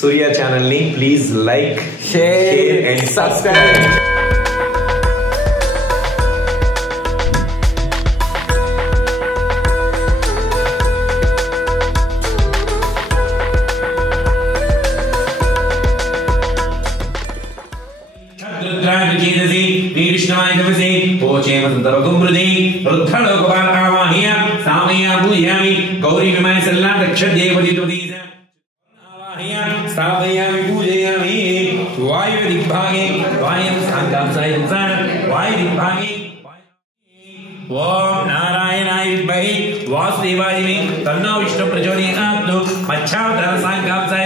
సూర్య channel ని please like, share and subscribe. गौरी विमाय सल्ला रक्ष देवती स्थापयामि पूजयामि वायु दिग्भागे वायं सांगांसाय वायु दिग्भागे ओम नारायणाय विद्महे वासुदेवाय तन्नो विष्णु प्रचोदयात् मच्छावतार सांगांसाय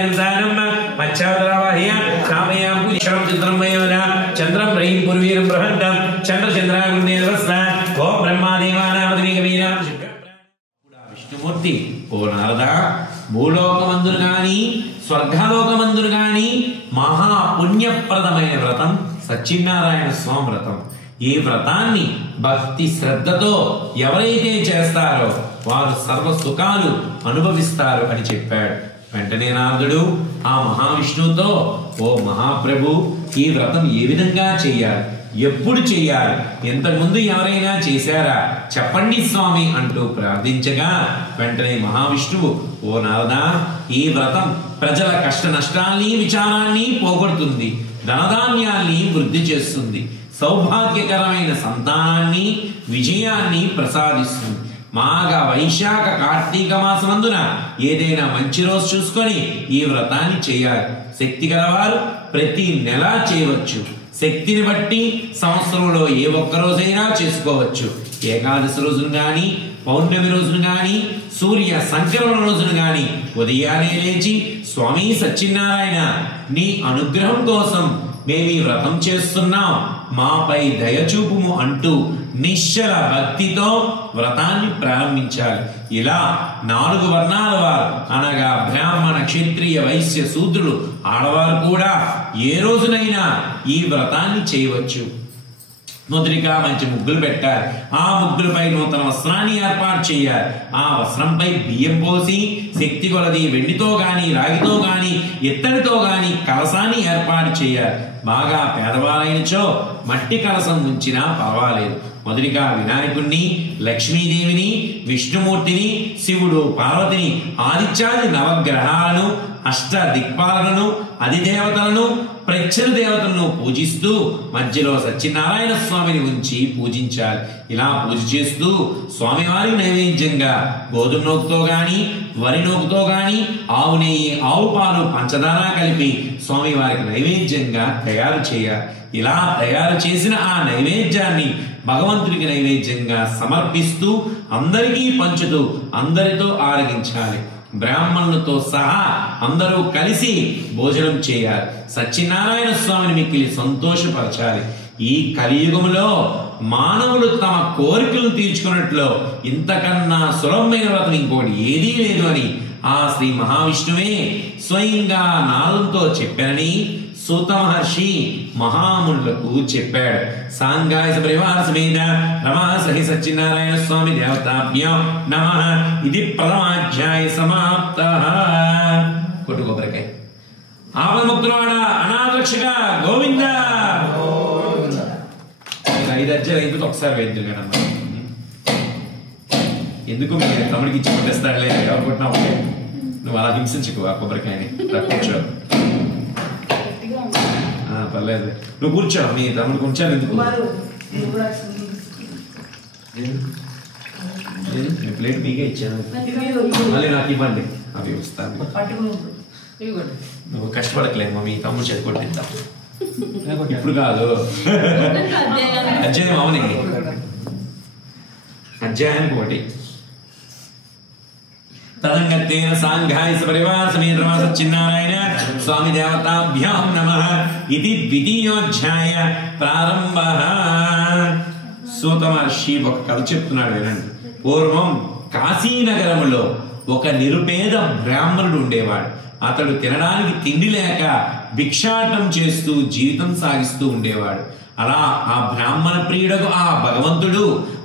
मच्छावतारावाह्य स्थापयामि पूजयामि चन्द्रं वयोदा चन्द्रं रहिं पूर्वीरं बृहन्तं चन्द्रचन्द्राग्ने नमस्ता ओम ब्रह्मादेवानामदिवीरा విష్ణుమూర్తి. ఓ నారద, భూలోకమందును గాని స్వర్గలోకమందును గాని మహా పుణ్యప్రదమైన వ్రతం సత్యనారాయణ స్వామి వ్రతం. ఈ వ్రతాన్ని భక్తి శ్రద్ధతో ఎవరైతే చేస్తారో వారు సర్వ సుఖాలు అనుభవిస్తారు అని చెప్పాడు. వెంటనే నారదుడు ఆ మహావిష్ణువుతో, ఓ మహాప్రభు, ఈ వ్రతం ఏ విధంగా చెయ్యాలి, ఎప్పుడు చెయ్యాలి, ఇంతకుముందు ఎవరైనా చేశారా చెప్పండి స్వామి అంటూ ప్రార్థించగా వెంటనే మహావిష్ణువు, ఓ నారద, ఈ వ్రతం ప్రజల కష్ట నష్టాల్ని విచారాన్ని పోగొడుతుంది, ధనధాన్యాల్ని వృద్ధి చేస్తుంది, సౌభాగ్యకరమైన సంతానాన్ని విజయాన్ని ప్రసాదిస్తుంది. మాఘ వైశాఖ కార్తీక మాసమందున ఏదైనా మంచి రోజు చూసుకొని ఈ వ్రతాన్ని చేయాలి. శక్తి గలవారు ప్రతి నెల చేయవచ్చు. శక్తిని బట్టి సంవత్సరంలో ఏ ఒక్క రోజైనా చేసుకోవచ్చు. ఏకాదశి రోజును గాని, పౌర్ణమి రోజును గాని, సూర్య సంక్రమణ రోజును గాని ఉదయాన్నే లేచి, స్వామి సత్యనారాయణ, నీ అనుగ్రహం కోసం మేము ఈ వ్రతం చేస్తున్నాం, మాపై దయచూపుము అంటూ నిశ్చల భక్తితో వ్రతాన్ని ప్రారంభించాలి. ఇలా 4 వర్ణాల వారు అనగా బ్రాహ్మణ, క్షత్రియ, వైశ్య, శూద్రులు, ఆడవారు కూడా ఏ రోజునైనా ఈ వ్రతాన్ని చేయవచ్చు. మొదటిగా మంచి ముగ్గులు పెట్టాలి. ఆ ముగ్గులపై నూతన వస్త్రాన్ని ఏర్పాటు చేయాలి. ఆ వస్త్రంపై బియ్యం పోసి శక్తి కొలది వెండితో గాని, రాగితో గాని, ఇత్తడితో గాని కలసాన్ని ఏర్పాటు చేయాలి. బాగా పేదవారైనచో మట్టి కలసం ఉంచినా పర్వాలేదు. మొదటిగా వినాయకుణ్ణి, లక్ష్మీదేవిని, విష్ణుమూర్తిని, శివుడు, పార్వతిని, ఆదిత్యాది నవగ్రహాలను, అష్ట దిక్పాలను, అధిదేవతలను, ప్రత్యక్ష దేవతలను పూజిస్తూ మధ్యలో సత్యనారాయణ స్వామిని ఉంచి పూజించాలి. ఇలా పూజ చేస్తూ స్వామివారి నైవేద్యంగా గోధుమ నూకతో గాని, వరి నూకతో గాని, ఆవు నెయ్యి, ఆవు పాలు, పంచదార కలిపి స్వామివారికి నైవేద్యంగా తయారు చేయాలి. ఇలా తయారు చేసిన ఆ నైవేద్యాన్ని భగవంతుడికి నైవేద్యంగా సమర్పిస్తూ అందరికీ పంచుతూ అందరితో ఆరగించాలి. బ్రాహ్మణులతో సహా అందరూ కలిసి భోజనం చేయాలి. సత్యనారాయణ స్వామిని మిక్కిలి సంతోషపరచాలి. ఈ కలియుగంలో మానవులు తమ కోరికలు తీర్చుకున్నట్లు ఇంతకన్నా సులభమైన వ్రతం ఇంకోటి ఏదీ లేదు అని ఆ శ్రీ మహావిష్ణువే స్వయంగా నారదునితో చెప్పారని సూత మహర్షి మహామునులకు చెప్పాడు. సాంగాయ పరివార సమేత రమా సహి సత్యనారాయణ స్వామి దేవతాభ్యాం నమః. ఇది ప్రథమాధ్యాయ సమాప్తః. కొట్టు కొబ్బరికాయ. ఆపదముక్తులవాడ, అనాథరక్షక గోవింద. 5 అధ్యాయులు అయిపోతే ఒకసారి వైద్యులు కదా ఎందుకు మీరు తమ్ముడికి ఇచ్చి కొట్టేస్తాడులే అనుకుంటున్నావు. నువ్వు అలా హింసించుకో ఆ కొబ్బరికాయని. కూర్చో, పర్లేదు, నువ్వు కూర్చో. మీ తమ్ముడు కూర్చోని ఎందుకు ప్లేట్ మీకే ఇచ్చాను, మళ్ళీ నాకు ఇవ్వండి. అవి వస్తాను. నువ్వు కష్టపడకలేదు, మీ తమ్ముడు చేతి కొట్టిద్దాం. ఇప్పుడు కాదు, అధ్యాయం అవని, అధ్యాయానికి ఒకటి. తదంగత్తేన సాంఘాయ సపరివార సమేత రమా సత్యనారాయణ స్వామి దేవతాభ్యాం నమః. ఇది ద్వితీయోధ్యాయ ప్రారంభః. సూత మహర్షి ఒక కథ చెప్తున్నాడు, వినండి. పూర్వం కాశీనగరములో ఒక నిరుపేద బ్రాహ్మణుడు ఉండేవాడు. అతడు తినడానికి తిండి లేక భిక్షాటం చేస్తూ జీవితం సాగిస్తూ ఉండేవాడు. అలా ఆ బ్రాహ్మణ ప్రియుడకు ఆ భగవంతుడు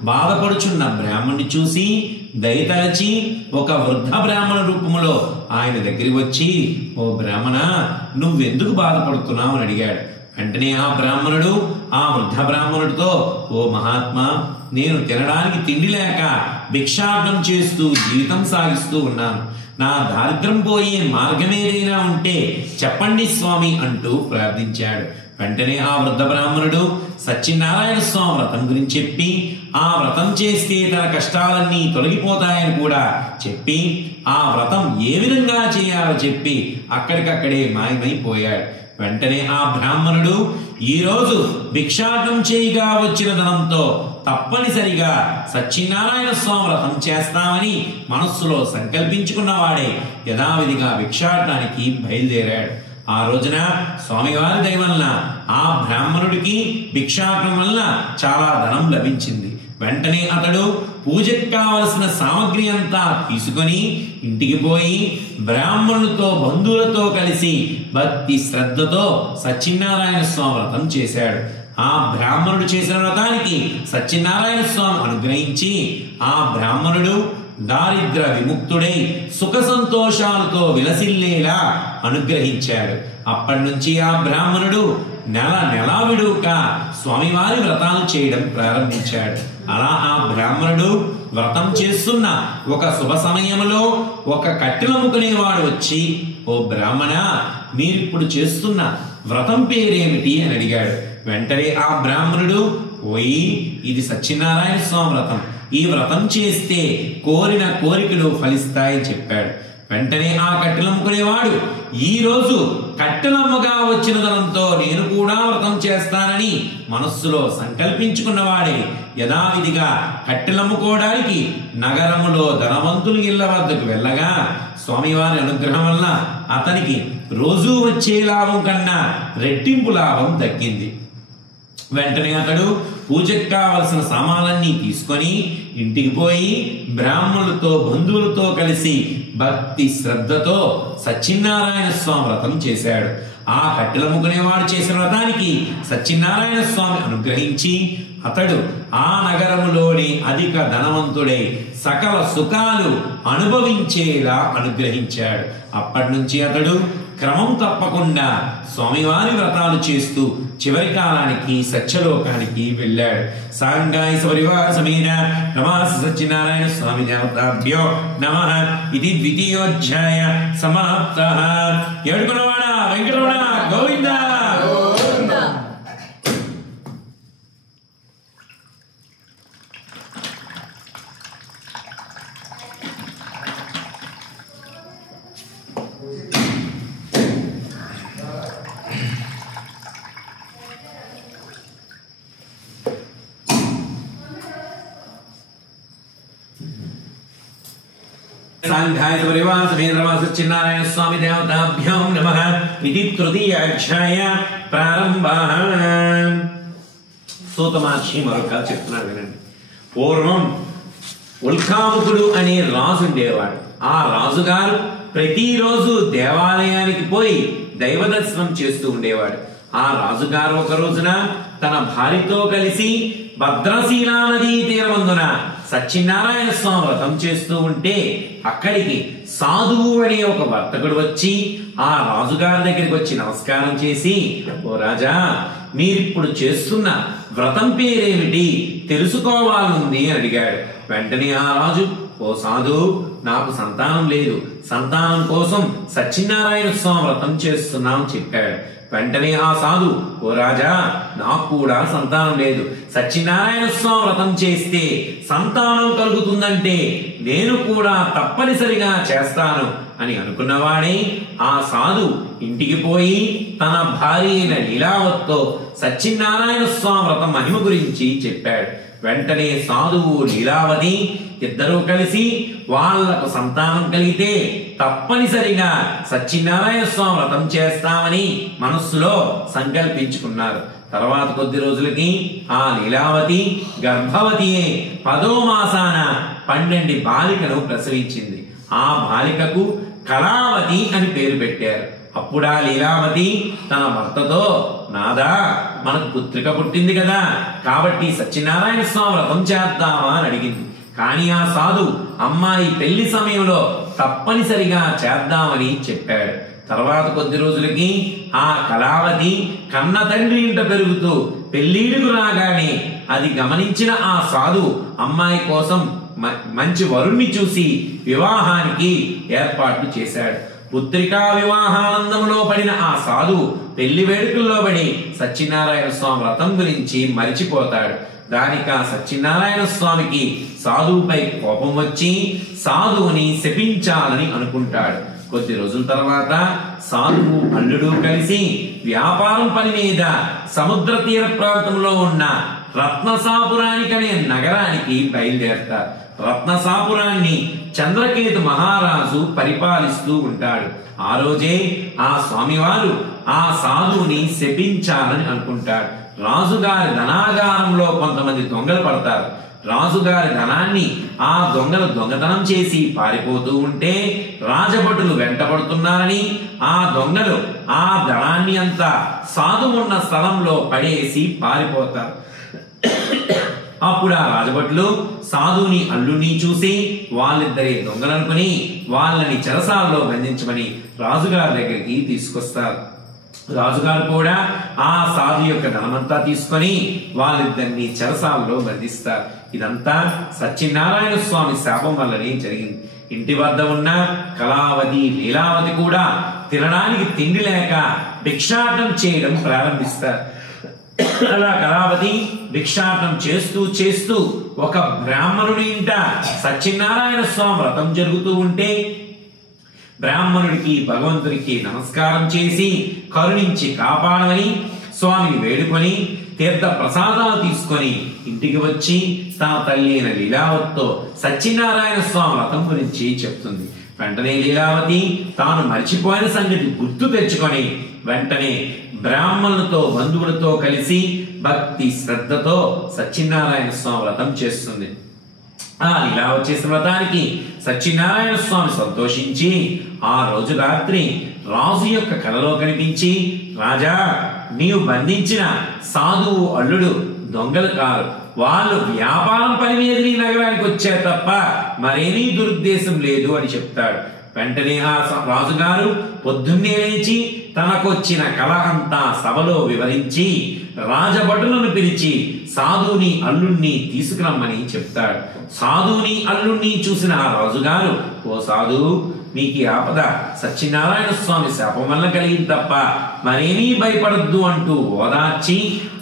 బాధపడుచున్న బ్రాహ్మణ్ణి చూసి దయతలచి ఒక వృద్ధ బ్రాహ్మణ రూపములో ఆయన దగ్గరికి వచ్చి, ఓ బ్రాహ్మణ, నువ్వెందుకు బాధపడుతున్నావు అని అడిగాడు. వెంటనే ఆ బ్రాహ్మణుడు ఆ వృద్ధ బ్రాహ్మణుడితో, ఓ మహాత్మా, నేను తినడానికి తిండి లేక భిక్షాటనం చేస్తూ జీవితం సాగిస్తూ ఉన్నాను. నా దారిద్ర్యం పోయే మార్గం ఏదైనా ఉంటే చెప్పండి స్వామి అంటూ ప్రార్థించాడు. వెంటనే ఆ వృద్ధ బ్రాహ్మణుడు సత్యనారాయణ స్వామి వ్రతం గురించి చెప్పి, ఆ వ్రతం చేస్తే తన కష్టాలన్నీ తొలగిపోతాయని కూడా చెప్పి, ఆ వ్రతం ఏ విధంగా చేయాలో చెప్పి అక్కడికక్కడే మాయమైపోయాడు. వెంటనే ఆ బ్రాహ్మణుడు ఈరోజు భిక్షాటం చేయగా వచ్చిన ధనంతో తప్పనిసరిగా సత్యనారాయణ స్వామి వ్రతం చేస్తామని మనస్సులో సంకల్పించుకున్నవాడే యథావిధిగా భిక్షాటనానికి బయలుదేరాడు. ఆ రోజున స్వామివారి దయ వలన ఆ బ్రాహ్మణుడికి భిక్షాటనం వల్ల చాలా ధనం లభించింది. వెంటనే అతడు పూజకు కావలసిన సామగ్రి అంతా తీసుకొని ఇంటికి పోయి బ్రాహ్మణులతో బంధువులతో కలిసి భక్తి శ్రద్ధతో సత్యనారాయణ స్వామి వ్రతం చేశాడు. ఆ బ్రాహ్మణుడు చేసిన వ్రతానికి సత్యనారాయణ స్వామి అనుగ్రహించి ఆ బ్రాహ్మణుడు దారిద్ర విముక్తుడై సుఖ సంతోషాలతో విలసిల్లేలా అనుగ్రహించాడు. అప్పటి నుంచి ఆ బ్రాహ్మణుడు నెల విడుక స్వామివారి వ్రతాలు చేయడం ప్రారంభించాడు. అలా ఆ బ్రాహ్మణుడు వ్రతం చేస్తున్న ఒక శుభ సమయంలో ఒక కట్టెలమ్ముకునేవాడు వచ్చి, ఓ బ్రాహ్మణ, మీరిప్పుడు చేస్తున్న వ్రతం పేరేమిటి అని అడిగాడు. వెంటనే ఆ బ్రాహ్మణుడు, ఓయి, ఇది సత్యనారాయణ స్వామి వ్రతం. ఈ వ్రతం చేస్తే కోరిన కోరికలు ఫలిస్తాయని చెప్పాడు. వెంటనే ఆ కట్టెలమ్ముకునేవాడు, ఈ రోజు కట్టెలమ్మగా వచ్చిన ధనంతో నేను కూడా వ్రతం చేస్తానని మనస్సులో సంకల్పించుకున్నవాడే యథావిధిగా కట్టెలమ్ముకోవడానికి నగరములో ధనవంతులు ఇళ్ల వద్దకు వెళ్ళగా స్వామివారి అనుగ్రహం వల్ల అతనికి రోజు వచ్చే లాభం కన్నా రెట్టింపు లాభం దక్కింది. వెంటనే అతడు పూజకు కావలసిన సామాన్లన్నీ తీసుకొని ఇంటికి పోయి బ్రాహ్మణులతో బంధువులతో కలిసి భక్తి శ్రద్ధతో సత్యనారాయణ స్వామి వ్రతం చేశాడు. ఆ కట్టెలమ్ముకునేవాడు చేసిన వ్రతానికి సత్యనారాయణ స్వామి అనుగ్రహించి అతడు ఆ నగరములోని అధిక ధనవంతుడై సకల సుఖాలు అనుభవించేలా అనుగ్రహించాడు. అప్పటి నుంచి అతడు క్రమం తప్పకుండా స్వామివారి వ్రతాలు చేస్తూ చివరి కాలానికి సత్యలోకానికి వెళ్ళాడు. సాంగాయ సపరివార సమేత నమః సత్యనారాయణ స్వామి దేవతాభ్యో నమః. ఇది ద్వితీయోధ్యాయ సమాప్తః. ఏడుకొండవాడ వెంకటరమణ గోవింద. सांघाय परिवार समेत सत्यनारायण स्वामी देवताभ्यो नमः. इति तृतीयाध्याय प्रारंभः. सूत महर्षि మరొక చెప్తున్నాడు వినండి. పూర్వం ఉల్కాముకుడు అనే రాజు ఉండేవాడు. ఆ రాజుగారు ప్రతిరోజు దేవాలయానికి పోయి దైవ దర్శనం చేస్తూ ఉండేవాడు. ఆ రాజుగారు ఒక రోజున తన భార్యతో కలిసి భద్రశీలా నదీ తీరమందున సత్యనారాయణ స్వామి వ్రతం చేస్తూ ఉంటే అక్కడికి సాధువు అనే ఒక వర్తకుడు వచ్చి ఆ రాజుగారి దగ్గరికి వచ్చి నమస్కారం చేసి, ఓ రాజా, మీరిప్పుడు చేస్తున్న వ్రతం పేరేమిటి తెలుసుకోవాలనుంది అని అడిగాడు. వెంటనే ఆ రాజు, ఓ సాధు, నాకు సంతానం లేదు, సంతానం కోసం సత్యనారాయణ స్వామి వ్రతం చేస్తున్నాం చెప్పాడు. వెంటనే ఆ సాధు, ఓ రాజా, నాకు కూడా సంతానం లేదు, సత్యనారాయణ స్వామి వ్రతం చేస్తే సంతానం కలుగుతుందంటే నేను కూడా తప్పనిసరిగా చేస్తాను అని అనుకున్నవాడే ఆ సాధు ఇంటికి పోయి తన భార్య అయిన లీలావతితో సత్యనారాయణ స్వామి వ్రతం మహిమ గురించి చెప్పాడు. వెంటనే సాధువు లీలావతి ఇద్దరూ కలిసి వాళ్లకు సంతానం కలిగితే తప్పనిసరిగా సత్యనారాయణ స్వామి వ్రతం చేస్తామని మనస్సులో సంకల్పించుకున్నారు. తర్వాత కొద్ది రోజులకి ఆ లీలావతి గర్భవతి 10వ మాసాన 12 బాలికను ప్రసవించింది. ఆ బాలికకు కళావతి అని పేరు పెట్టారు. అప్పుడా లీలావతి తన భర్తతో, నాదా, మనకు పుత్రిక పుట్టింది కదా, కాబట్టి సత్యనారాయణ స్వామి వ్రతం చేద్దామా అని అడిగింది. కానీ ఆ సాధు అమ్మాయి పెళ్లి సమయంలో తప్పనిసరిగా చేద్దామని చెప్పాడు. తర్వాత కొద్ది రోజులకి ఆ కళావతి కన్న తండ్రి ఇంట పెరుగుతూ పెళ్లిడుకు రాగానే అది గమనించిన ఆ సాధు అమ్మాయి కోసం మంచి వరుణ్ణి చూసి వివాహానికి ఏర్పాట్లు చేశాడు. పుత్రికా వివాహానందంలో పడిన ఆ సాధు పెళ్లి వేడుకల్లో పడి సత్యనారాయణ స్వామి వ్రతం గురించి మరిచిపోతాడు. దానికి ఆ సత్యనారాయణ స్వామికి సాధువుపై కోపం వచ్చి సాధువుని శపించాలని అనుకుంటాడు. కొద్ది రోజుల తర్వాత సాధువు అల్లుడు కలిసి వ్యాపారం పని మీద సముద్ర తీర ప్రాంతంలో ఉన్న రత్నసాపురానికి అనే నగరానికి బయలుదేరతారు. రత్నసాపురాన్ని చంద్రకేతు మహారాజు పరిపాలిస్తూ ఉంటాడు. ఆ రోజే ఆ స్వామివారు ఆ సాధువుని శపించాలని అనుకుంటాడు. రాజుగారి ధనాగారంలో కొంతమంది దొంగలు పడతారు. రాజుగారి ధనాన్ని ఆ దొంగలు దొంగతనం చేసి పారిపోతూ ఉంటే రాజభటులు వెంటబడుతున్నారని ఆ దొంగలు ఆ ధనాన్ని అంతా సాధువు ఉన్న స్థలంలో పడేసి పారిపోతారు. అప్పుడు ఆ రాజభటులు సాధువుని అల్లుని చూసి వాళ్ళిద్దరే దొంగలనుకుని వాళ్ళని చెరసాలలో బంధించమని రాజుగారి దగ్గరికి తీసుకొస్తారు. రాజుగారు కూడా ఆ సాధు యొక్క ధనమంతా తీసుకొని వాళ్ళిద్దరిని చెరసాలలో బంధిస్తారు. ఇదంతా సత్యనారాయణ స్వామి శాపం వల్లనే జరిగింది. ఇంటి వద్ద ఉన్న కళావతి లీలావతి కూడా తినడానికి తిండి లేక భిక్షాటం చేయడం ప్రారంభిస్తారు. అలా కళావతి భిక్షాటం చేస్తూ చేస్తూ ఒక బ్రాహ్మణుడి ఇంట సత్యనారాయణ స్వామి వ్రతం జరుగుతూ ఉంటే బ్రాహ్మణుడికి భగవంతుడికి నమస్కారం చేసి కరుణించి కాపాడమని స్వామిని వేడుకొని తీర్థ ప్రసాదాలు తీసుకొని ఇంటికి వచ్చి తన తల్లి అయిన లీలావతితో సత్యనారాయణ స్వామి వ్రతం గురించి చెప్తుంది. వెంటనే లీలావతి తాను మర్చిపోయిన సంగతి గుర్తు తెచ్చుకొని వెంటనే బ్రాహ్మణులతో బంధువులతో కలిసి భక్తి శ్రద్ధతో సత్యనారాయణ స్వామి వ్రతం చేస్తుంది. ఆ లీలావతి చేసిన వ్రతానికి సత్యనారాయణ స్వామి సంతోషించి ఆ రోజు రాత్రి రాజు యొక్క కలలో కనిపించి, రాజా, నీవు బంధించిన సాధువు అల్లుడు దొంగలు కారు, వాళ్ళు వ్యాపారం పని మీద నీ నగరానికి వచ్చారు తప్ప మరేమీ దురుద్దేశం లేదు అని చెప్తాడు. వెంటనే ఆ రాజుగారు పొద్దున్నే లేచి తనకొచ్చిన కళ అంతా సభలో వివరించి రాజభటులను పిలిచి సాధువుని అల్లుణ్ణి తీసుకురమ్మని చెప్తాడు. సాధువుని అల్లుణ్ణి చూసిన ఆ రాజుగారు, ఓ సాధు, నీకు ఆపద సత్యనారాయణ స్వామి శాపం వల్ల కలిగింది తప్ప మరేమీ భయపడద్దు అంటూ ఓదార్చి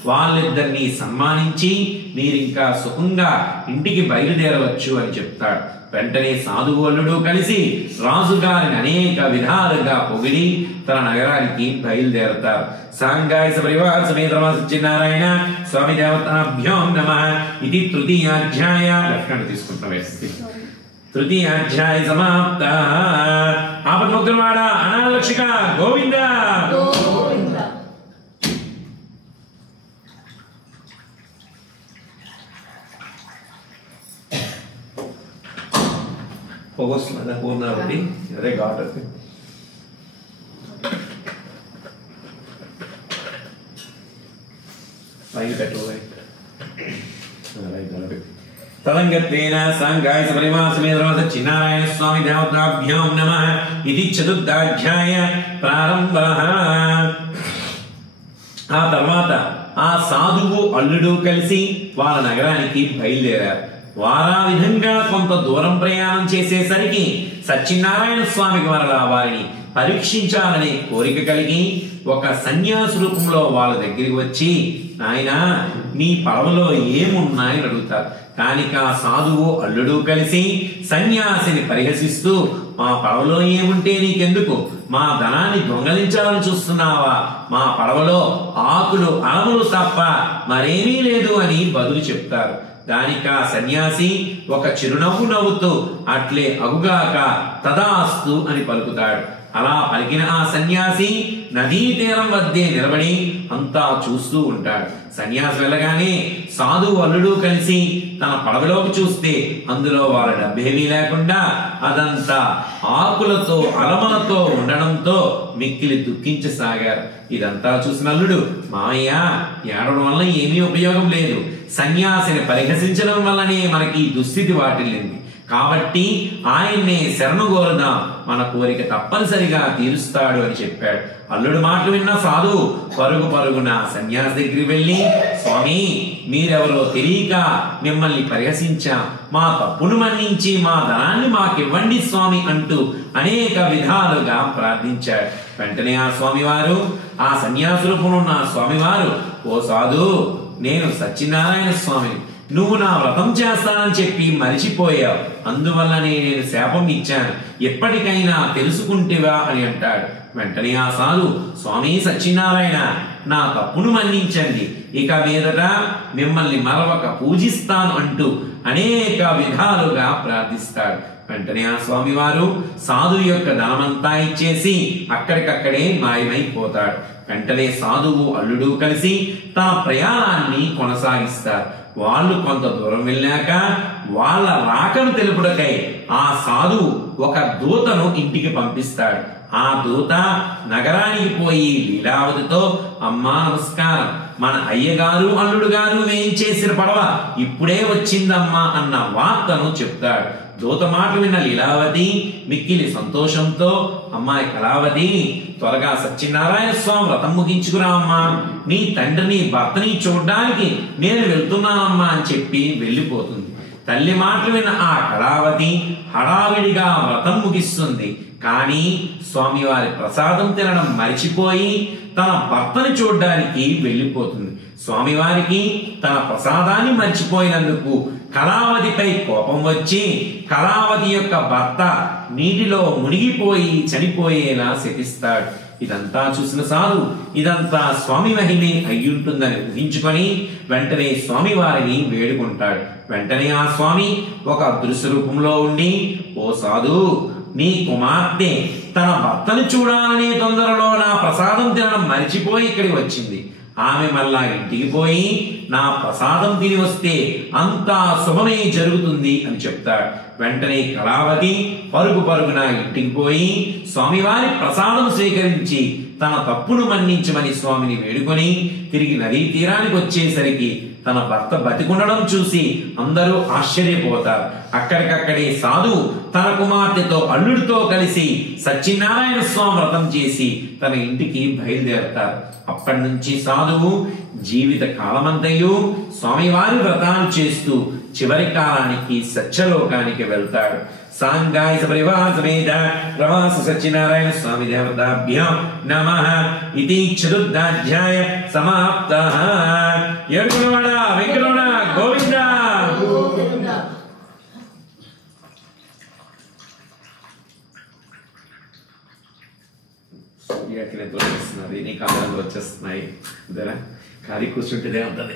వాళ్ళిద్దరినీ సన్మానించి మీరింకా సుఖంగా ఇంటికి బయలుదేరవచ్చు అని చెప్తాడు. వెంటనే సాధువు అల్లుడు కలిసి రాజుగారిని అనేక విధాలుగా పొగిడి తన నగరానికి బయలుదేరతారు. సాంగాయ సపరివార సమేత సత్యనారాయణ స్వామి దేవతాభ్యాం నమః. ఇది తృతీయాధ్యాయ. లెఫ్ట్ తీసుకుంటాం. తృతీయాధ్యాయ సమాప్త. ఆపద్ముక్తవాడ అనాథరక్షక గోవింద. పొగొస్తున్నదా పూర్ణావతి? అదే ఘాట్ అది. పైన పెట్టు. తదంగత్వేన సాంగాయ సపరివార సమేత సత్యనారాయణ స్వామి దేవతాభ్యాం నమః. ఇది చతుర్థాధ్యాయ ప్రారంభః. ఆ తర్వాత ఆ సాధువు అల్లుడు కలిసి వాళ్ళ నగరానికి బయలుదేరారు. వారా విధంగా కొంత దూరం ప్రయాణం చేసేసరికి సత్యనారాయణ స్వామికి మరలా వారిని పరీక్షించాలనే కోరిక కలిగి ఒక సన్యాసి రూపంలో వాళ్ళ దగ్గరికి వచ్చి, నాయన, నీ పడవలో ఏమున్నాయని అడుగుతారు. కానీ ఆ సాధువు అల్లుడు కలిసి సన్యాసిని పరిహసిస్తూ, మా పడవలో ఏముంటే నీకెందుకు? మా ధనాన్ని దొంగలించాలని చూస్తున్నావా? మా పడవలో ఆకులు అలములు తప్ప మరేమీ లేదు అని బదులు చెప్తారు. దానికి ఆ సన్యాసి ఒక చిరునవ్వు నవ్వుతూ, అట్లే అగుగాక తదాస్తు అని పలుకుతాడు. అలా పలికిన ఆ సన్యాసి నదీ తీరం వద్దే నిలబడి అంతా చూస్తూ ఉంటాడు. సన్యాసి వెళ్ళగానే సాధువు అల్లుడు కలిసి తన పడవలోకి చూస్తే అందులో వాళ్ళ డబ్బేమీ లేకుండా అదంతా ఆకులతో అలమలతో ఉండడంతో మిక్కిలి దుఃఖించసాగారు. ఇదంతా చూసిన అల్లుడు, మామయ్య ఏడవడం వల్ల ఏమీ ఉపయోగం లేదు, సన్యాసిని పరిహసించడం వల్లనే మనకి దుస్థితి వాటిల్లింది, కాబట్టి ఆయన్నే శరణు కోరుదాం, మన కోరిక తప్పనిసరిగా తీరుస్తాడు అని చెప్పాడు. అల్లుడు మాటలు విన్న సాధువు పరుగున సన్యాసి దగ్గరికి వెళ్ళి, స్వామి మీరెవరో తెలియక మిమ్మల్ని పరిహసించాం, మా తప్పును మన్నించి మా ధనాన్ని మాకివ్వండి స్వామి అంటూ అనేక విధాలుగా ప్రార్థించాడు. వెంటనే ఆ స్వామివారు, ఆ సన్యాసి రూపంలో ఉన్న స్వామివారు, ఓ సాధు, నేను సత్యనారాయణ స్వామిని, నువ్వు నా వ్రతం చేస్తానని చెప్పి మరిచిపోయావు, అందువల్లనే నేను శాపం ఇచ్చాను, ఎప్పటికైనా తెలుసుకుంటేవా అని అంటాడు. వెంటనే ఆ సాధు, స్వామి సత్యనారాయణ, నా తప్పును మన్నించండి, ఇక మీదట మిమ్మల్ని మరొక పూజిస్తాను అంటూ అనేక విధాలుగా ప్రార్థిస్తాడు. వెంటనే ఆ స్వామివారు సాధువు యొక్క ధనమంతా ఇచ్చేసి అక్కడికక్కడే మాయమైపోతాడు. వెంటనే సాధువు అల్లుడు కలిసి తమ ప్రయాణాన్ని కొనసాగిస్తారు. వాళ్ళు కొంత దూరం వెళ్ళాక వాళ్ళ రాకను తెలుపుటకై ఆ సాధువు ఒక దూతను ఇంటికి పంపిస్తాడు. ఆ దూత నగరానికి పోయి లీలావతితో, అమ్మా నమస్కారం, మన అయ్యగారు అల్లుడు గారు వేయించేసిన పడవ ఇప్పుడే వచ్చిందమ్మా అన్న వార్తను చెప్తాడు. దూత మాట విన్న లీలావతి మిక్కిలి సంతోషంతో, అమ్మాయి కళావతి, త్వరగా సత్యనారాయణ స్వామి వ్రతం ముగించుకురా అమ్మా, నీ తండ్రిని భర్తని చూడడానికి నేను వెళ్తున్నానమ్మా అని చెప్పి వెళ్ళిపోతుంది. తల్లి మాటలు విన్న ఆ కళావతి హడావిడిగా వ్రతం ముగిస్తుంది. కానీ స్వామివారి ప్రసాదం తినడం మరిచిపోయి తన భర్తని చూడడానికి వెళ్ళిపోతుంది. స్వామివారికి తన ప్రసాదాన్ని మర్చిపోయినందుకు కళావతిపై కోపం వచ్చి కళావతి యొక్క భర్త నీటిలో మునిగిపోయి చనిపోయేలా శపిస్తాడు. ఇదంతా చూసిన సాధు ఇదంతా స్వామి మహిమే అయ్యుంటుందని ఊహించుకొని వెంటనే స్వామివారిని వేడుకుంటాడు. వెంటనే ఆ స్వామి ఒక అదృశ్య రూపంలో ఉండి, ఓ సాధు, నీ కుమార్తె తన భర్తను చూడాలనే తొందరలో నా ప్రసాదం తినడం మరిచిపోయి ఇక్కడికి వచ్చింది, ఆమె మళ్ళా ఇంటికి పోయి నా ప్రసాదం తిని వస్తే అంతా శుభమే జరుగుతుంది అని చెప్తాడు. వెంటనే కళావతి పరుగున ఇంటికి పోయి స్వామివారి ప్రసాదం స్వీకరించి తన తప్పును మన్నించమని స్వామిని వేడుకొని తిరిగి నదీ తీరానికి వచ్చేసరికి తన భర్త బతికుండడం చూసి అందరూ ఆశ్చర్యపోతారు. అక్కడికక్కడే సాధువు తన కుమార్తెతో అల్లుడితో కలిసి సత్యనారాయణ స్వామి వ్రతం చేసి తన ఇంటికి బయలుదేరతారు. అప్పటి నుంచి సాధువు జీవిత కాలమంతయు స్వామివారి వ్రతాలు చేస్తూ చివరి కాలానికి సత్యలోకానికి వెళ్తాడు. సాంగాయ సపరివార సమేత ప్రవాస సత్యనారాయణ స్వామి దేవతాభ్యాం నమః ఇది చతుర్థాధ్యాయ సమాప్తః. ఏడుకొండవాడ వెంకటరమణ గోవింద. వచ్చేస్తున్నది, నీ కాలంలో వచ్చేస్తున్నాయి, అంతేనా? ఖాళీ కూర్చుంటేనే ఉంటుంది.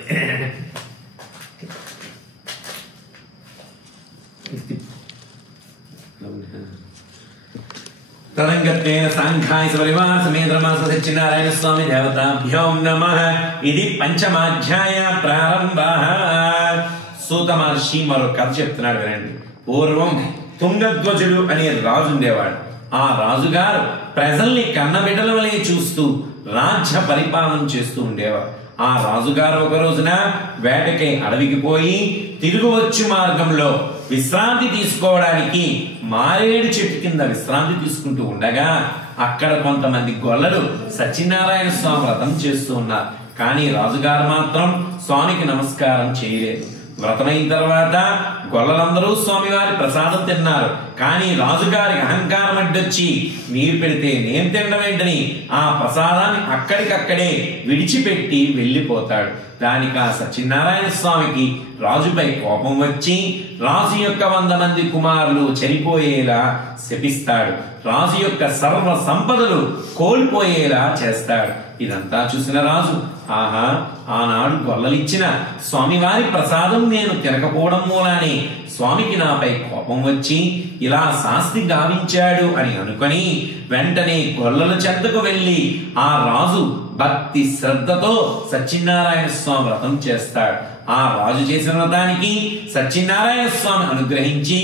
తదంగత్వేన సాంఖ్యాయ సపరివార సమేత సత్యనారాయణ స్వామి దేవతాభ్యాం నమః ఇది పంచమాధ్యాయ ప్రారంభః. సూత మహర్షి మరో కథ చెప్తున్నాడు, వినండి. పూర్వం తుంగధ్వజుడు అనే రాజు ఉండేవాడు. ఆ రాజుగారు ప్రజల్ని కన్నబిడ్డల వలె చూస్తూ రాజ్య పరిపాలన చేస్తూ ఉండేవారు. ఆ రాజుగారు ఒక రోజున వేటకై అడవికి పోయి తిరుగువచ్చు మార్గంలో విశ్రాంతి తీసుకోవడానికి మారేడు చెట్టు కింద విశ్రాంతి తీసుకుంటూ ఉండగా అక్కడ కొంతమంది గొల్లలు సత్యనారాయణ స్వామి వ్రతం చేస్తూ ఉన్నారు. కానీ రాజుగారు మాత్రం స్వామికి నమస్కారం చేయలేదు. వ్రతమైన తర్వాత గొల్లలందరూ స్వామివారి ప్రసాదం తిన్నారు. కానీ రాజుగారికి అహంకారం అడ్డొచ్చి నీరు పెడితే నేను తినడం ఏంటని ఆ ప్రసాదాన్ని అక్కడికక్కడే విడిచిపెట్టి వెళ్ళిపోతాడు. దానికి ఆ సత్యనారాయణ స్వామికి రాజుపై కోపం వచ్చి రాజు యొక్క 100 మంది కుమారులు చనిపోయేలా శపిస్తాడు. రాజు యొక్క సర్వ సంపదలు కోల్పోయేలా చేస్తాడు. ఇదంతా చూసిన రాజు, ఆహా, ఆనాడు గొల్లలిచ్చిన స్వామివారి ప్రసాదం నేను తినకపోవడం మూలానే స్వామికి నాపై కోపం వచ్చి ఇలా శాస్తి గావించాడు అని అనుకొని వెంటనే గొల్లల చెంతకు వెళ్ళి ఆ రాజు భక్తి శ్రద్ధతో సత్యనారాయణ స్వామి వ్రతం చేస్తాడు. ఆ రాజు చేసిన వ్రతానికి సత్యనారాయణ స్వామి అనుగ్రహించి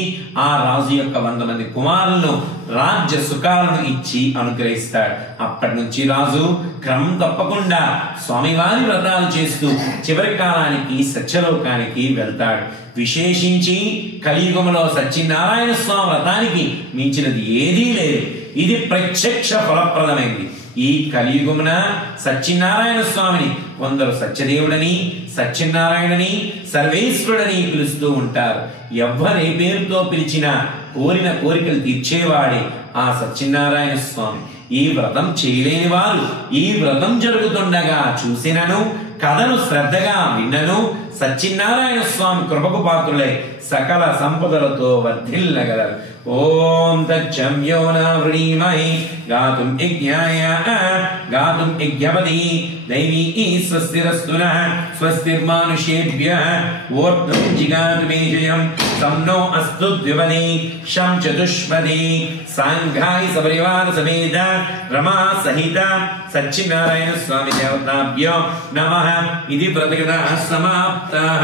ఆ రాజు యొక్క 100 మంది కుమారులను రాజ్య సుఖాలను ఇచ్చి అనుగ్రహిస్తాడు. అప్పటి నుంచి రాజు క్రమం తప్పకుండా స్వామివారి వ్రతాలు చేస్తూ చివరి కాలానికి సత్యలోకానికి వెళ్తాడు. విశేషించి కలియుగంలో సత్యనారాయణ స్వామి వ్రతానికి మించినది ఏదీ లేదు. ఇది ప్రత్యక్ష ఫలప్రదమైంది. ఈ కలియుగమున సత్యనారాయణ స్వామిని కొందరు సత్యదేవుడని, సత్యనారాయణని, సర్వేశ్వరుడని పిలుస్తూ ఉంటారు. ఎవ్వరే పేరుతో పిలిచినా కోరిన కోరికలు తీర్చేవాడే ఆ సత్యనారాయణ స్వామి. ఈ వ్రతం చేయలేని వారు ఈ వ్రతం జరుగుతుండగా చూసినను, కథను శ్రద్ధగా విన్నను సత్యనారాయణ స్వామి కృపకు పాత్రులై సకల సంపదలతో వర్ధిల్లగలరు. ఓం తచ్చమ్యో నృణీమహి గాతుం యజ్ఞాయ గాతుం యజ్ఞపతి దైవీ స్వస్తిరస్తు నః స్వస్తిర్మానుషేభ్యః ఓర్ధ్వం జిగాతు మే జయం సమ్నో అస్తు ద్విపదే శం చతుష్పదే సాంఘాయ సపరివార సమేత రమా సహిత సత్యనారాయణ స్వామి దేవతాభ్యో నమః. ఇది వ్రతకథ సమాప్తః.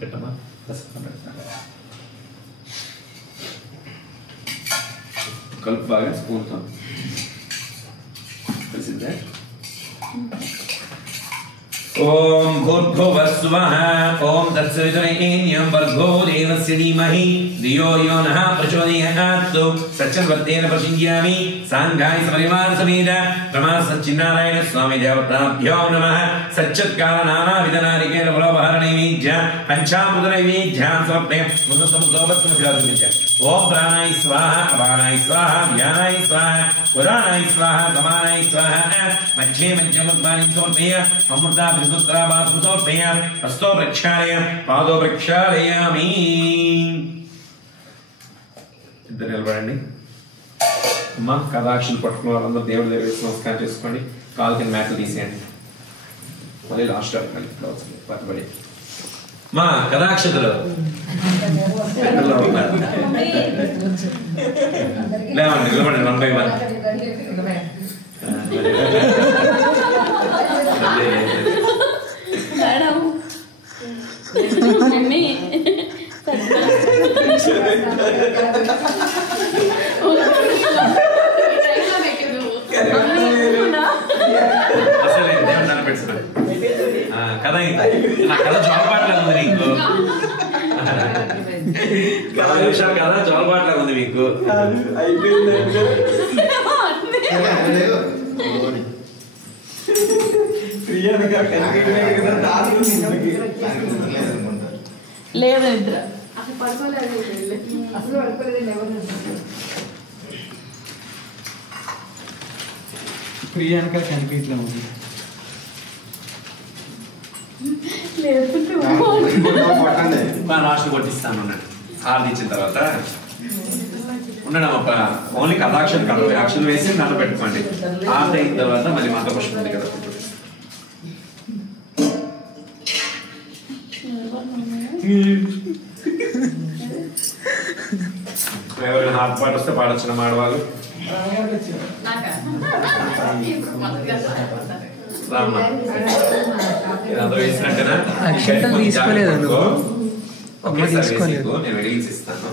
పెట్టమా కలుపు బాగా స్పూన్తో తెలిసిందే. ఓం భూర్భువస్సువః ఓం తత్సవితుర్వరేణ్యం భర్గో దేవస్య ధీమహి ధియో యో నః ప్రచోదయాత్. సత్యవర్తేన ప్రచించామి సాంఘాయ సపరివార సమేత బ్రహ్మ సత్యనారాయణ స్వామి దేవతాభ్యో నమః. సత్యత్కాల నానావిధ నారికేల ఫలోపహార నైవేద్య పంచామృత నైవేద్యాన్ సమర్పయామి. ఓం ప్రాణాయ స్వాహ అపానాయ స్వాహ వ్యానాయ స్వాహ పురాణాయ స్వాహ సమానాయ స్వాహ. మధ్యే మధ్యముద్వాని సమర్పయ అమృత సమర్పయామి. హస్తో ప్రక్షాళయ పాదో ప్రక్షాళయామి. ఇద్దరు నిలబడండి. అమ్మ కథాక్షలు పట్టుకున్న వాళ్ళందరూ దేవుడి దగ్గర వేసి నమస్కారం చేసుకోండి. కాలు కింద మ్యాట్లు తీసేయండి. మళ్ళీ లాస్ట్ పట్టుబడి మా కథాక్షతలు లేవండి, నిలబడండి 1 by 1. కథ నా కథ జోలపాట్లా ఉంది నీకు. కథ విషయాలు కదా జోలపాట్లా ఉంది మీకు. లేదు ప్రియాంక కనిపించలే ఉంది. లాస్ట్ కొట్టిస్తాను ఆర్దించిన తర్వాత ఉండడమ్మా. ఓన్లీ కథాక్షరం అక్షరం వేసి నల్ల పెట్టుకోండి. ఆర్ట్ అయిన తర్వాత మళ్ళీ మంత్ర పుష్పం ఉంది కదా. ఎవరైనా హార్ట్ పాట వస్తే పాడొచ్చిన మాడవాళ్ళు అక్షంతలు తీసుకోలేదు నువ్వు. నేను రీల్స్ ఇస్తాను.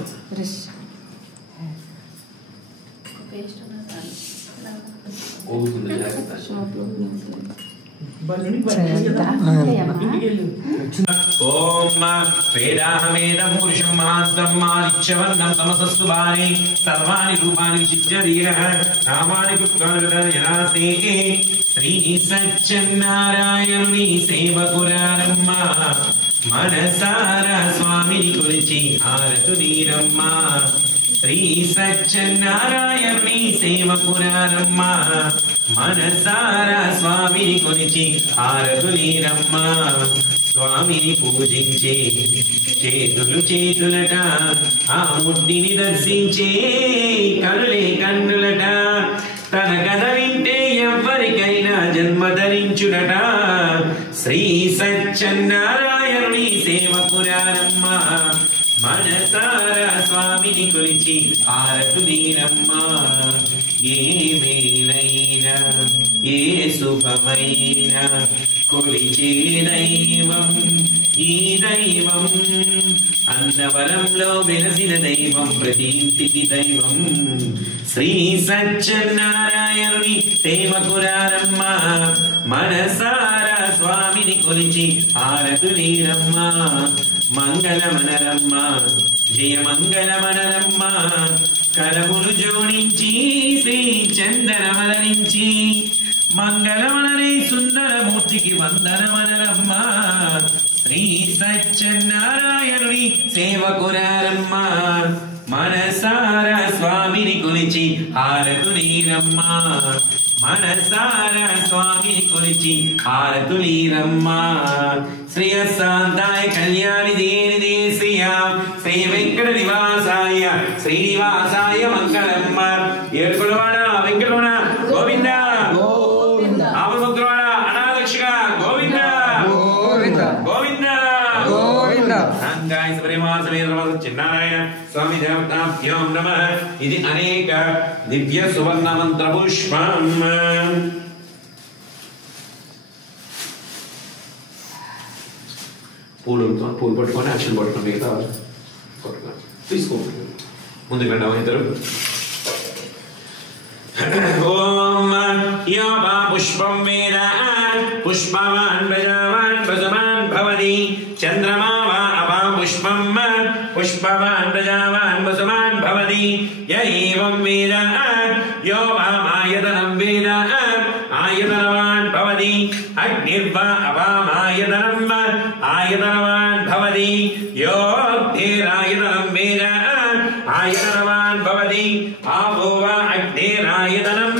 ఓం వేదాహమేదం పురుషం మహాంతం మాలిచ్యవర్ణం తమసస్తు భారే సర్వాణి రూపాణి విచిత్య ధీరః నామాని కృత్వానుజనాస్తే. శ్రీ సత్యనారాయణుని సేవకురారమ్మ మనసారా స్వామిని కొలిచి హారతునీరమ్మ. శ్రీ సత్యనారాయణుని సేవకురారమ్మ మనసారా స్వామిని కొలిచి హారతునీరమ్మ. స్వామిని పూజించే చేతులు చేతులట, ఆ ముడ్డిని దర్శించే కనులే కన్నులట. తన కథ వింటే ఎవ్వరికైనా జన్మ ధరించుడట. శ్రీ సత్యనారాయణుని సేవకురారమ్మ మనసారా స్వామిని కొలిచి ఆరతులీరమ్మ ఏ మేలైనా ఏ శుభమైనా కొలిచే దైవం ఈ దైవం అన్నవరంలో వెలసిన దైవం ప్రతి ఇంటికి దైవం శ్రీ సత్యనారాయణుని సేవకురారమ్మ మనసారా స్వామిని కొలిచి ఆరతులీరమ్మ మంగళమనరమ్మ జయ మంగళమనరమ్మ కరములు జోడించి శ్రీ చందనమలరించి మంగళమనరే సుందరమూర్తికి వందనమనరమ్మ శ్రీ సత్యనారాయణుని సేవకురారమ్మ మనసారా స్వామిని కొలిచి హారతులీరమ్మ మనసారా స్వామిని కొలిచి హారతులీరమ్మ శ్రేయస్సాంతాయ కళ్యాణి దేనిదే శ్రీయా శ్రీ వెంకట నివాసాయ శ్రీనివాసాయ మంగళమ్మ ఏడుకొండవాడ వెంకటరమణ గోవింద ఆపదముద్రవాడ అనాథక్షిక గోవింద గోవింద గోవింద గోవింద సంగాయ సపరివాసమేత చిన్నారాయణ స్వామి దేవతాభ్యో నమః ఇది అనేక దివ్య సువర్ణ మంత్ర పుష్పం పూలు పట్టుకొని అక్షలు పట్టుకొని మిగతా తీసుకోండి ముందుకు రండి ఇద్దరు ఓం యోపా పుష్పం వేద పుష్పవాన్ ప్రజావాన్ ప్రజమాన్ భవతి చంద్రమా వా అపా పుష్పం పుష్పవాన్ ప్రజావాన్ ప్రజమాన్ భవతి య ఏవం వేద యోపామాయతనం వేద ఆయతనవాన్ భవతి అగ్నిర్వా అపామాయతనం ఆయతనవాన్ భవతి యోగ్ధేరాయతనం వేద ఆయతనవాన్ భవతి ఆపో వా అగ్నేరాయతనం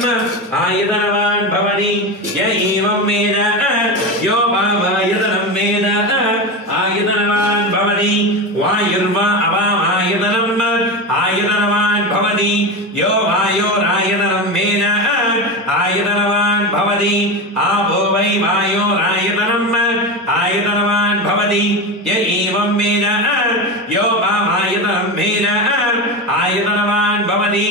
ఆయతనవాన్ భవతి య ఏవం వేద యోపామాయతనం వేద ఆయతనవాన్ భవతి వాయుర్వా అపామాయతనం ఆయతనవాన్ భవతి యో వాయోరాయతనం వేద ఆయతనవాన్ భవతి ఆపో వై వాయోరాయతనం ఆయతనవాన్ భవతి య ఏవం వేద యోపామాయతనం వేద ఆయతనవాన్ భవతి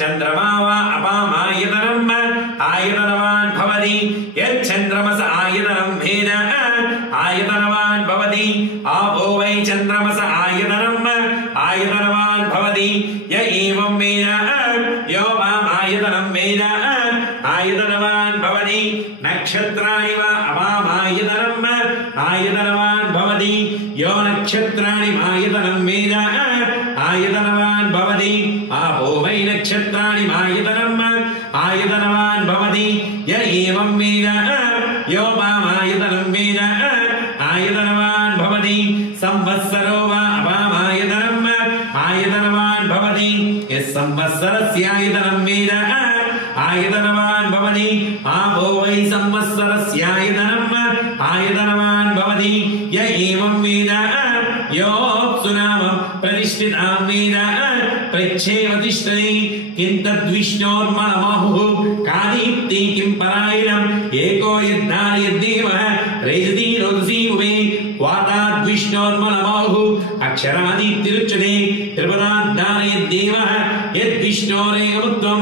చంద్రమా వా అపామాయతనం ఆయతనవాన్ భవతి యచ్చంద్రమస ఆయతనం వేద ఆయతనవాన్ భవతి ఆపో వై చంద్రమస ఆయతనం ఆయతనవాన్ భవతి య ఏవం వేద యోపామాయతనం వేద ఆయతనవాన్ భవతి నక్షత్రాణి వా అపామాయతనం ఆయతనవాన్ భవతి యో నక్షత్రాణి ఆయతనం వేద ఆయతనవాన్ భవతి ఆపో వై నక్షత్రాణి ఆయతనం ఆయతనవాన్ భవతి య ఏవం వేద యోపామాయతనం వేద ఆయతనవాన్ భవతి సంవత్సరో వా అపామాయతనం ఆయతనవాన్ భవతి యస్ సంవత్సరస్యాయతనం వేద ఆయతనవాన్ భవతి ఆపో వై సంవత్సరస్యాయతనం ఆయతనవాన్ భవతి య ఏవం వేద యోప్సునామ ప్రతిష్ఠితాం వేద ప్రచ్ఛేవ తిష్టతి కిం తద్విష్ణోర్మలమాహుః కాదీప్తి కిం పరాయణం ఏకో యద్ధారయద్దేవః రేజతి రోదసి ఉమే వాతాద్విష్ణోర్మలమాహుః అక్షరాదీప్తిరుచ్యతే త్రిపదాద్ధారయద్దేవః యద్విష్ణోరేకముత్వం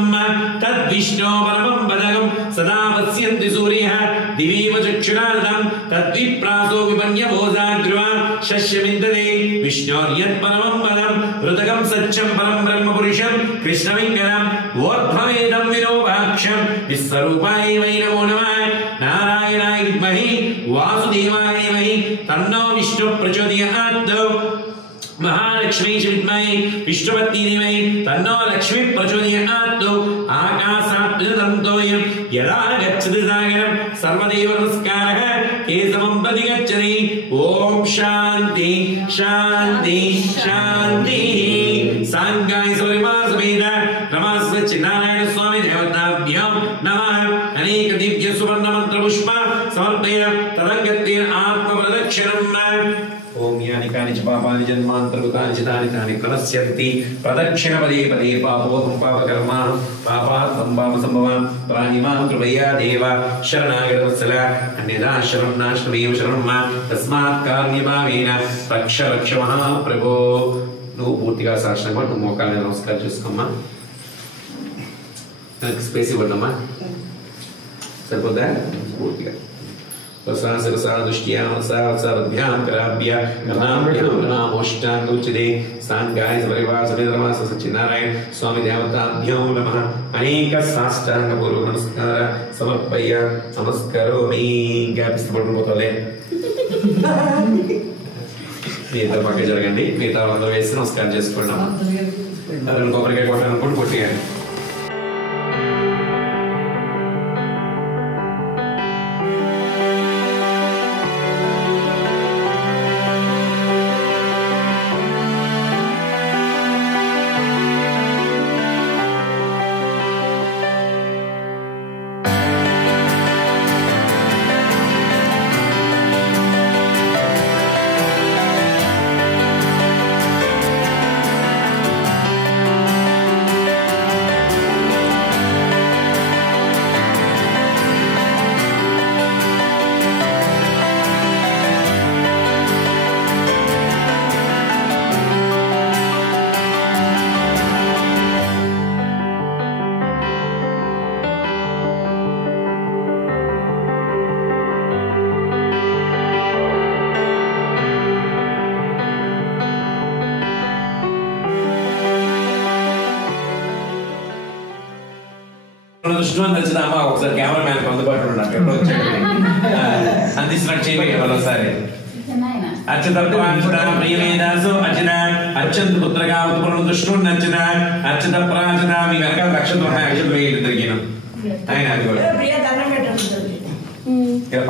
తద్విష్ణో పరమం పదకం సదా పశ్యంతి సూర్యః దివీవ చక్షురాదం తద్విప్రాసో విపన్యభోజాగ్రవ శస్యమిందతే విష్ణోర్యత్పరమం పదం ఋతకం సత్యం పరం బ్రహ్మ పురుషం కృష్ణవింకరం ఓర్ధ్వవేదం వినోపాక్షం విశ్వరూపాయ వై నమో నమః నారాయణాయ విద్మహి వాసుదేవాయ ధీమహి తన్నో విష్ణు ప్రచోదయాత్ महालक्ष्मी विद्महे विष्णुपत्नी धीमहि तन्नो लक्ष्मी प्रचोदयात् आकाशात् तन्तोयं यदा गच्छति सागरं सर्वदेव नमस्कारः केशवं प्रति गच्छति ओम शांति शांति शांति सांगाय समेत नमस्ते चिन्नारायण स्वामी देवताभ्यो नमः अनेक दिव्य सुवर्ण मंत्र पुष्प समर्पय तदंगत्तेन आत्म प्रदक्षिणम् ओम यानि कानि च పాపాని జన్మాంతర్గతాని చితాని తాని ప్రణశ్యంతి ప్రదక్షిణ పదే పదే పాపోహం పాపకర్మ పాపాత్మం పాప సంభవం ప్రాణిమాం కృపయా దేవ శరణాగత వత్సల అన్యదా శరణం నాశనమేవ శరణం మా తస్మాత్ కారుణ్యభావేన రక్ష రక్ష మహాప్రభో. నువ్వు పూర్తిగా సాక్షిగా నువ్వు మోకాళ్ళ నమస్కారం చేసుకోమ్మా. నాకు స్పేస్ ఇవ్వండమ్మా. సరిపోద్దా? పూర్తిగా సత్యనారాయణ స్వామి దేవతాభ్యో నమః. అనేక సాష్టాంగ పూర్వక నమస్కార సమర్పయ నమస్కరోమి. గ్యాపిస్తూ పడిపోతాలే. మిగతా పక్క జరగండి. మిగతా వాళ్ళందరూ వేసి నమస్కారం చేసుకోండి అమ్మా. కొబ్బరికాయ కొట్టాలనుకోండి కొట్టియండి. ఒకసారి కెమెరా మ్యాన్ అందుబాటులో ఉన్నాడు. ఎప్పుడు వచ్చాడు అందిస్తున్నట్టు చేయలేదు మరోసారి. అచ్యుత ప్రియమేదాసు అర్చన అత్యంత పుత్రగా దృష్టి నచ్చిన అచ్యుత ప్రాచన మీ వెనకాల అక్షత అక్షత వేయండి తిరిగిన ఆయన అది కూడా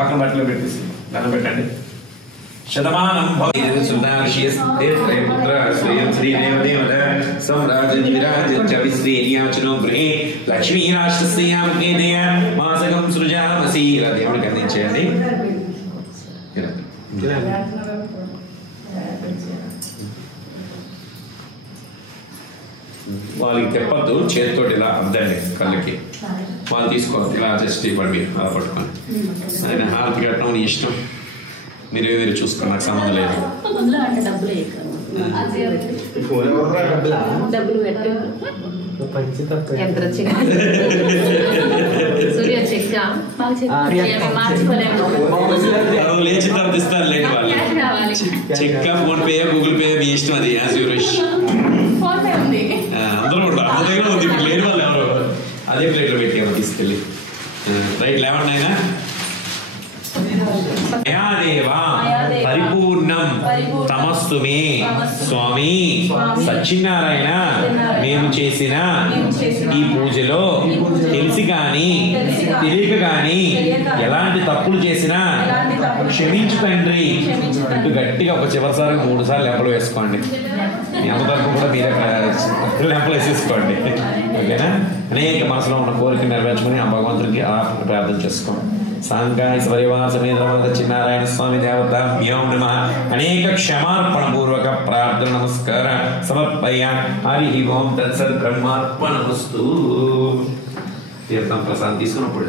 పక్కన బట్టలు పెట్టేసి దండం పెట్టండి. శతమానం గృహే లక్ష్మీరాష్ట్రస్యాముఖేదయ మాసకం సృజామసి. ఇలా దేవుడికి అందించేయండి. వాళ్ళకి తెప్పద్దు, చేతితో ఇలా అద్దండి కళ్ళకి. వాళ్ళు తీసుకోవాలి. ఇలా జస్ట్ ఇవ్వండి అలా పట్టుకొని. ఆయన హారతి కట్టడం నీ ఇష్టం. మీరు చూసుకోండి, నాకు సంబంధం లేదు. లేచి తర్వాత ఇస్తారు లేండి వాళ్ళు. చెక్క, ఫోన్ పే, గూగుల్ పే మీ ఇష్టం. అది అందరూ ఉంటారు. అందరి దగ్గర ఉంది. ఇప్పుడు లేని వాళ్ళు ఎవరు అదే ప్లేట్లో పెట్టాము తీసుకెళ్ళి. రైట్ లేవండి ఆయన. పరిపూర్ణం తమస్తు మే స్వామి. సత్యనారాయణ మేము చేసిన ఈ పూజలో తెలిసి కానీ తెలియక కానీ ఎలాంటి తప్పులు చేసినా క్షమించు తండ్రి అంటూ గట్టిగా ఒక చివరిసారి 3 సార్లు లెంపలు వేసుకోండి. ఎంత తరపు కూడా మీరే లెంపలు వేసేసుకోండి. ఓకేనా? అనేక మనసులో ఉన్న కోరిక నెరవేర్చుకుని ఆ భగవంతుడికి అలా ప్రార్థన చేసుకోండి. సాంగాయ సత్యనారాయణ స్వామి దేవతాభ్యో నమః. అనేక క్షమార్పణ పూర్వక ప్రార్థన నమస్కార సమర్పయ. హరి ఓం తత్సత్ బ్రహ్మార్పణమస్తు. తీర్థం ప్రసాదం తీసుకున్నప్పుడు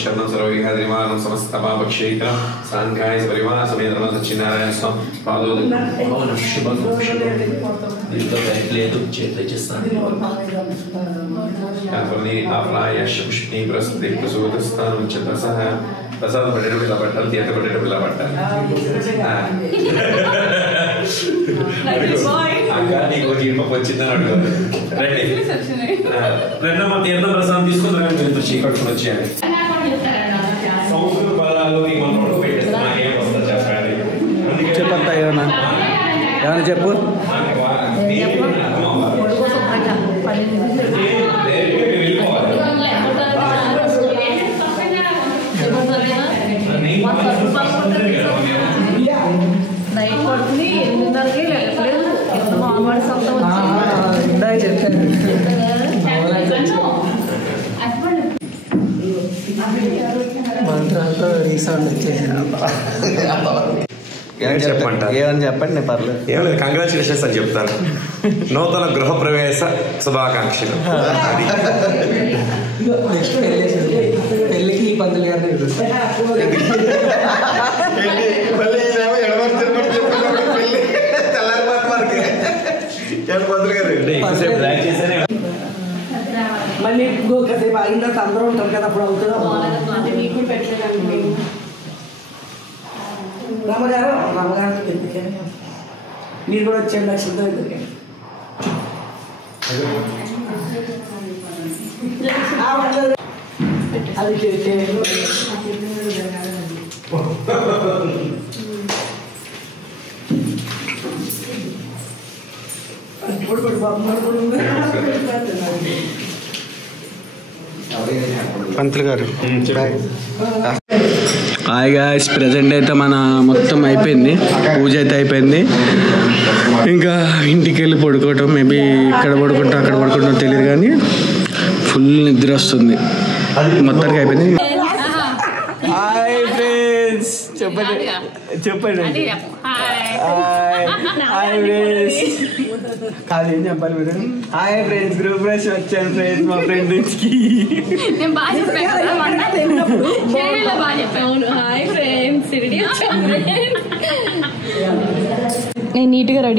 చరణం సర్వవిహారిమానం సమస్త పాపక్షేత్రం సాంఘాయ పరివార సమేత సత్యనారాయణ స్వామి లేదు చేతులు ఇచ్చేస్తాను. పుష్ణి ప్రస్తుతి ప్రసూతస్థానం సహ ప్రసాదం పెట్టేటప్పుడు ఇలా పట్టాలి, తీర్థ పెట్టేటప్పుడు ఇలా పట్టాలి. అక్క నీకు జీపం వచ్చిందని అడుగుతుంది. రండి రెండమ్మ తీర్థం ప్రసాదం తీసుకుంటారు. మీరు చీకట్టుకుని వచ్చేయండి. సంస్కృత పదాలు ఈ మనోడు పెట్టేస్తా. నాకేం వస్తా చెప్పండి. చెప్పంతా ఏమన్నా చెప్పు. నైట్ పడుతుంది 8:30కి లేకపోలేదు. చెప్పాను మంత్రాలతో రీసౌండ్ వచ్చేసింది. చెప్పంటారు ఏమని చెప్పండి, నేను పర్లేదు. ఏం లేదు, కంగ్రాచులేషన్స్ అని చెప్తాను. నూతన గృహ ప్రవేశ శుభాకాంక్షలు. నెక్స్ట్ పెళ్ళికి ఈ పంతులు గారిని మళ్ళీ ఇంకొకసేపు అయిన తర్వాత అందరూ ఉంటారు కదా, అప్పుడు అవుతుందో రామగారు మీరు కూడా వచ్చాడు లక్ష్యంతో ఇద్దరికి. అది పంతులు గారు. హాయ్ గాయ్స్, ప్రజెంట్ అయితే మన మొత్తం అయిపోయింది, పూజ అయితే అయిపోయింది. ఇంకా ఇంటికి వెళ్ళి పడుకోవటం, మేబీ ఇక్కడ పడుకుంటాం అక్కడ పడుకుంటాం తెలియదు, కానీ ఫుల్ నిద్ర వస్తుంది. మొత్తానికి అయిపోయింది. హాయ్ ఫ్రెండ్స్, చెప్పండి చెప్పండి. హాయ్ ఫ్రెండ్స్, కాదు ఏం చెప్పాలి మీరు? హాయ్ ఫ్రెండ్స్, గ్రూప్ రేస్ వచ్చాను ఫ్రెండ్స్ మా ఫ్రెండ్ నుంచి. నేను నీట్గా రెడీ